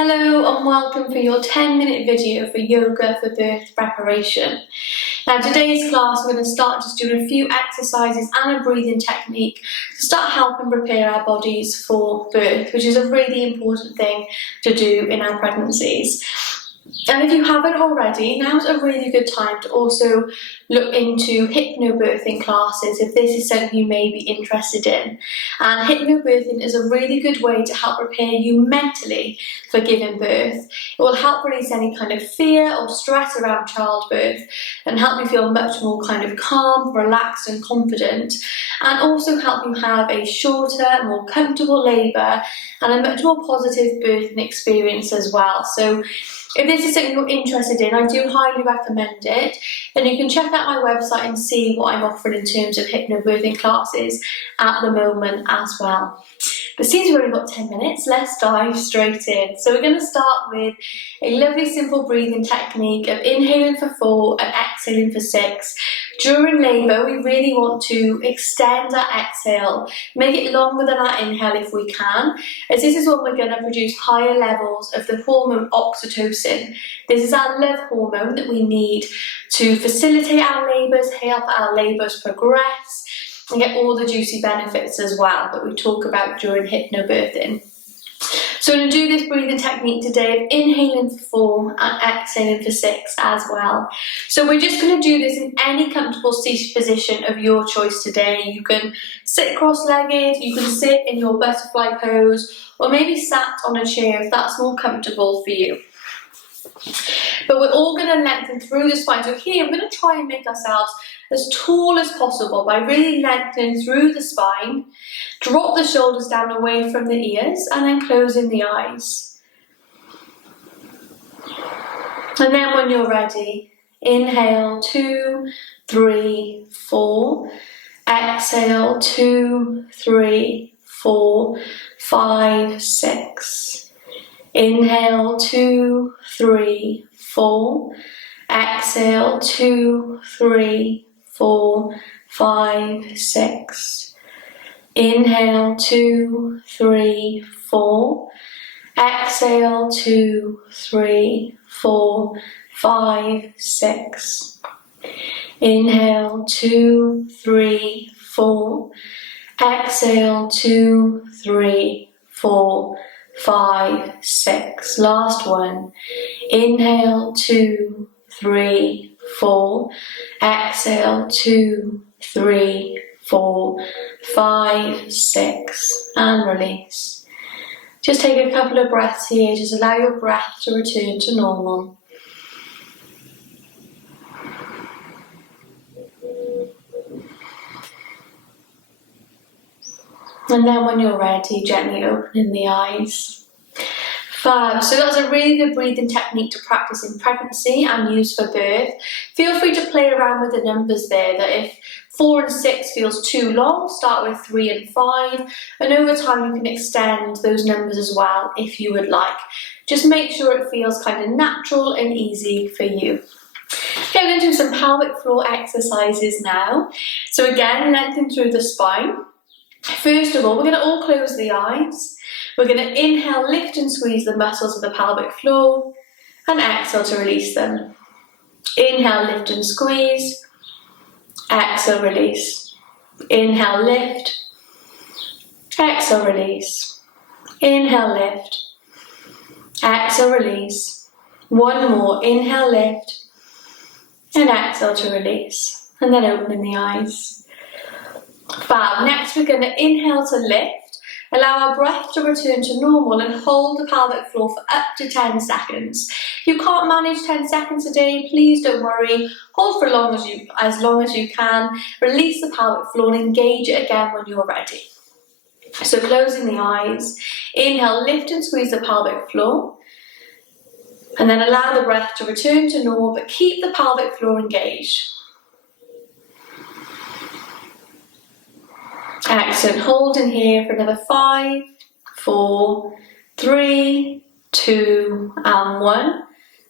Hello and welcome for your 10-minute video for yoga for birth preparation. Now today's class we're going to start just doing a few exercises and a breathing technique to start helping prepare our bodies for birth, which is a really important thing to do in our pregnancies. And if you haven't already, now's a really good time to also look into hypnobirthing classes if this is something you may be interested in. And hypnobirthing is a really good way to help prepare you mentally for giving birth. It will help release any kind of fear or stress around childbirth and help you feel much more kind of calm, relaxed and confident, and also help you have a shorter, more comfortable labour and a much more positive birthing experience as well. So if this is something you're interested in, I do highly recommend it, and you can check out my website and see what I'm offering in terms of hypnobirthing classes at the moment as well. But since we've only got 10 minutes, let's dive straight in. So we're going to start with a lovely simple breathing technique of inhaling for 4 and exhaling for 6. During labour, we really want to extend our exhale, make it longer than our inhale if we can, as this is when we're going to produce higher levels of the hormone oxytocin. This is our love hormone that we need to facilitate our labours, help our labours progress, and get all the juicy benefits as well that we talk about during hypnobirthing. So we're going to do this breathing technique today of inhaling for 4 and exhaling for 6 as well. So we're just going to do this in any comfortable seated position of your choice today. You can sit cross-legged, you can sit in your butterfly pose, or maybe sat on a chair if that's more comfortable for you. But we're all going to lengthen through the spine. So here I'm going to try and make ourselves as tall as possible by really lengthening through the spine. Drop the shoulders down away from the ears and then closing the eyes. And then when you're ready, inhale 2, 3, 4. Exhale 2, 3, 4, 5, 6. Inhale 2, 3, 4. Exhale 2, 3, 4, 5, 6. Inhale 2, 3, 4. Exhale 2, 3, 4, 5, 6. Inhale 2, 3, 4. Exhale 2, 3, 4, 5, 6. Last one. Inhale 2, 3, 4. Exhale 2, 3, 4, 5, 6, and release. Just take a couple of breaths here. Just allow your breath to return to normal. And then when you're ready, gently opening the eyes. Fab. So that's a really good breathing technique to practice in pregnancy and use for birth. Feel free to play around with the numbers there, that if 4 and 6 feels too long, start with 3 and 5, and over time you can extend those numbers as well if you would like. Just make sure it feels kind of natural and easy for you. Okay, we're going to do some pelvic floor exercises now. So again, lengthen through the spine. First of all, we're going to all close the eyes. We're going to inhale, lift and squeeze the muscles of the pelvic floor, and exhale to release them. Inhale, lift and squeeze. Exhale, release. Inhale, lift. Exhale, release. Inhale, lift. Exhale, release. One more. Inhale, lift. And exhale to release. And then opening the eyes. Fab. Next, we're going to inhale to lift. Allow our breath to return to normal and hold the pelvic floor for up to 10 seconds. If you can't manage 10 seconds a day, please don't worry. Hold for as long as you can. Release the pelvic floor and engage it again when you're ready. So closing the eyes, inhale, lift and squeeze the pelvic floor. And then allow the breath to return to normal, but keep the pelvic floor engaged. Excellent. Hold in here for another 5, 4, 3, 2, and 1.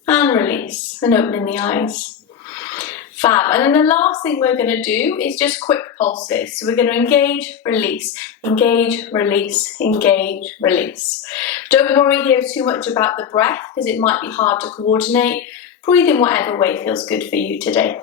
And release. And opening the eyes. Fab. And then the last thing we're going to do is just quick pulses. So we're going to engage, release, engage, release, engage, release. Don't worry here too much about the breath because it might be hard to coordinate. Breathe in whatever way feels good for you today.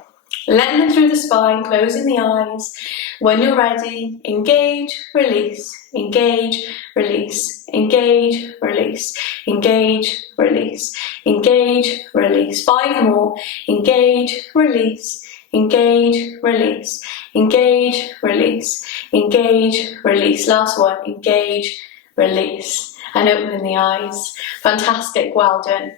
Lengthen through the spine, closing the eyes. When you're ready, engage, release, engage, release, engage, release, engage, release, engage, release. 5 more. Engage, release, engage, release, engage, release, engage, release. Last one. Engage, release. And opening the eyes. Fantastic, well done.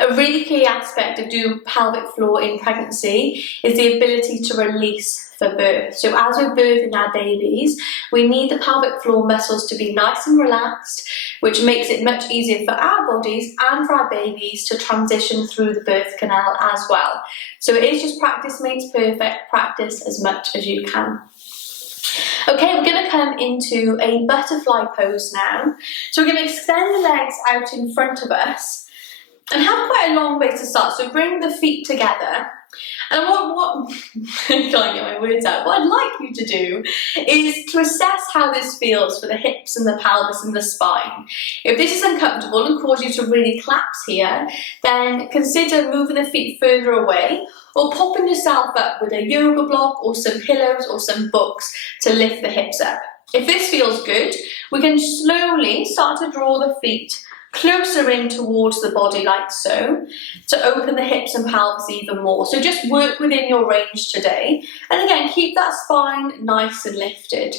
A really key aspect of doing pelvic floor in pregnancy is the ability to release for birth. So as we're birthing our babies, we need the pelvic floor muscles to be nice and relaxed, which makes it much easier for our bodies and for our babies to transition through the birth canal as well. So it is just practice makes perfect, practice as much as you can. Okay, we're going to come into a butterfly pose now. So we're going to extend the legs out in front of us and have quite a long way to start. So bring the feet together. And what I can't get my words out. What I'd like you to do is to assess how this feels for the hips and the pelvis and the spine. If this is uncomfortable and causes you to really collapse here, then consider moving the feet further away or popping yourself up with a yoga block or some pillows or some books to lift the hips up. If this feels good, we can slowly start to draw the feet closer in towards the body like so, to open the hips and pelvis even more. So just work within your range today. And again, keep that spine nice and lifted.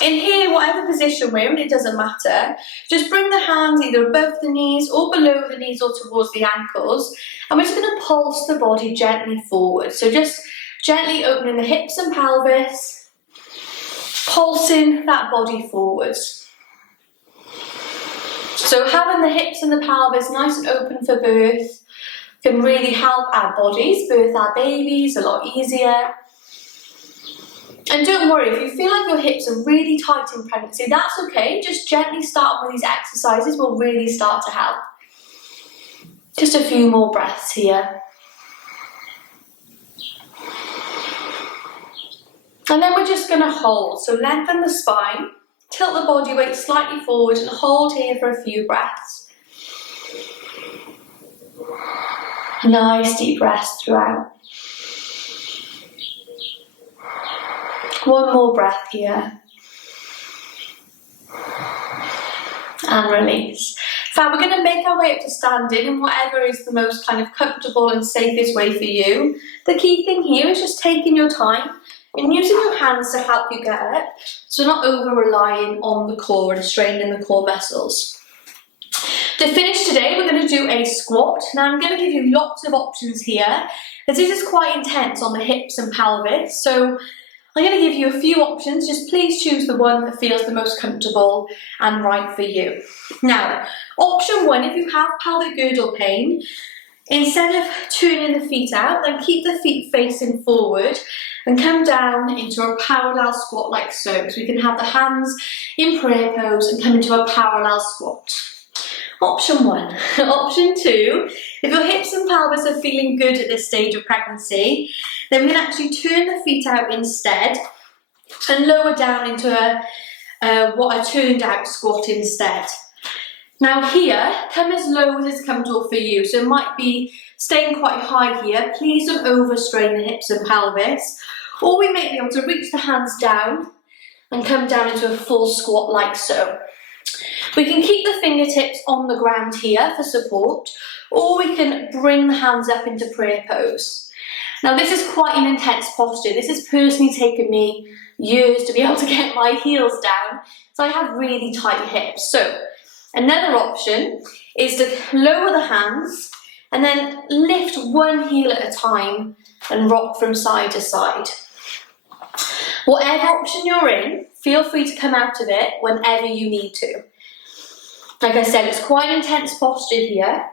In here, whatever position we're in, it doesn't matter. Just bring the hands either above the knees or below the knees or towards the ankles. And we're just going to pulse the body gently forward. So just gently opening the hips and pelvis, pulsing that body forwards. So having the hips and the pelvis nice and open for birth can really help our bodies birth our babies a lot easier. And don't worry, if you feel like your hips are really tight in pregnancy, that's okay. Just gently start with these exercises will really start to help. Just a few more breaths here. And then we're just going to hold. So lengthen the spine. Tilt the body weight slightly forward and hold here for a few breaths. Nice deep breaths throughout. One more breath here. And release. Fab, we're going to make our way up to standing in whatever is the most kind of comfortable and safest way for you. The key thing here is just taking your time and using your hands to help you get up, so not over-relying on the core and straining the core muscles. To finish today, we're going to do a squat. Now I'm going to give you lots of options here, as this is quite intense on the hips and pelvis, so I'm going to give you a few options. Just please choose the one that feels the most comfortable and right for you. Now, option 1, if you have pelvic girdle pain, instead of turning the feet out, then keep the feet facing forward and come down into a parallel squat like so. So we can have the hands in prayer pose and come into a parallel squat. Option 1. Option 2, if your hips and pelvis are feeling good at this stage of pregnancy, then we can actually turn the feet out instead and lower down into what a turned out squat instead. Now here, come as low as is comfortable for you. So it might be staying quite high here. Please don't overstrain the hips and pelvis. Or we may be able to reach the hands down and come down into a full squat like so. We can keep the fingertips on the ground here for support, or we can bring the hands up into prayer pose. Now this is quite an intense posture. This has personally taken me years to be able to get my heels down, so I have really tight hips. So another option is to lower the hands and then lift one heel at a time and rock from side to side. Whatever option you're in, feel free to come out of it whenever you need to. Like I said, it's quite an intense posture here,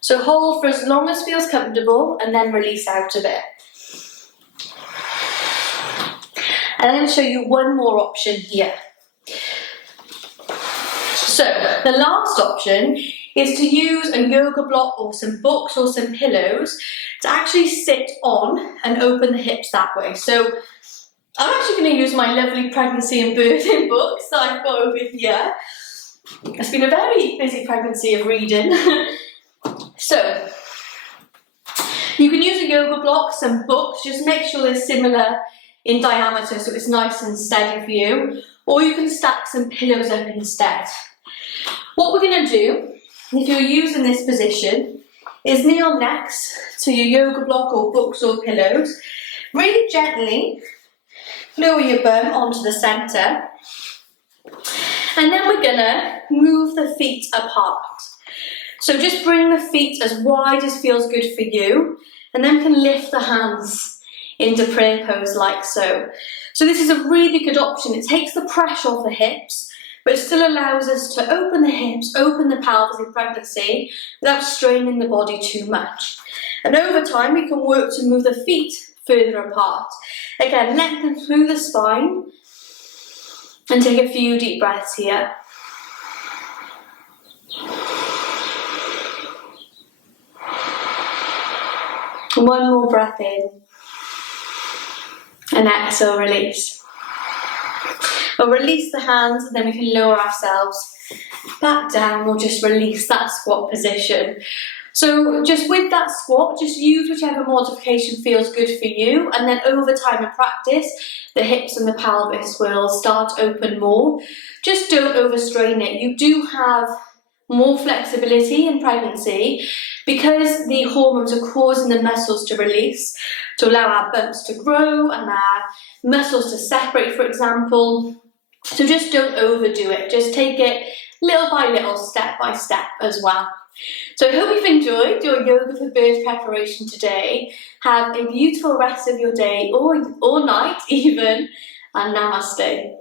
so hold for as long as feels comfortable and then release out of it. And I'm going to show you one more option here. So the last option is to use a yoga block or some books or some pillows to actually sit on and open the hips that way. So I'm actually going to use my lovely pregnancy and birthing books that I've got over here. It's been a very busy pregnancy of reading. So you can use a yoga block, some books, just make sure they're similar in diameter so it's nice and steady for you, or you can stack some pillows up instead. What we're going to do, if you're using this position, is kneel next to your yoga block or books or pillows. Really gently lower your bum onto the centre, and then we're going to move the feet apart. So just bring the feet as wide as feels good for you, and then we can lift the hands into prayer pose like so. So this is a really good option. It takes the pressure off the hips, but it still allows us to open the hips, open the pelvis in pregnancy without straining the body too much. And over time we can work to move the feet further apart. Again, lengthen through the spine and take a few deep breaths here. One more breath in and exhale, release. We'll release the hands and then we can lower ourselves back down. We'll just release that squat position. So just with that squat, just use whichever modification feels good for you, and then over time in practice, the hips and the pelvis will start to open more. Just don't overstrain it. You do have more flexibility in pregnancy because the hormones are causing the muscles to release, to allow our bumps to grow and our muscles to separate, for example. So just don't overdo it. Just take it little by little, step by step as well. So I hope you've enjoyed your yoga for birth preparation today. Have a beautiful rest of your day or night even, and namaste.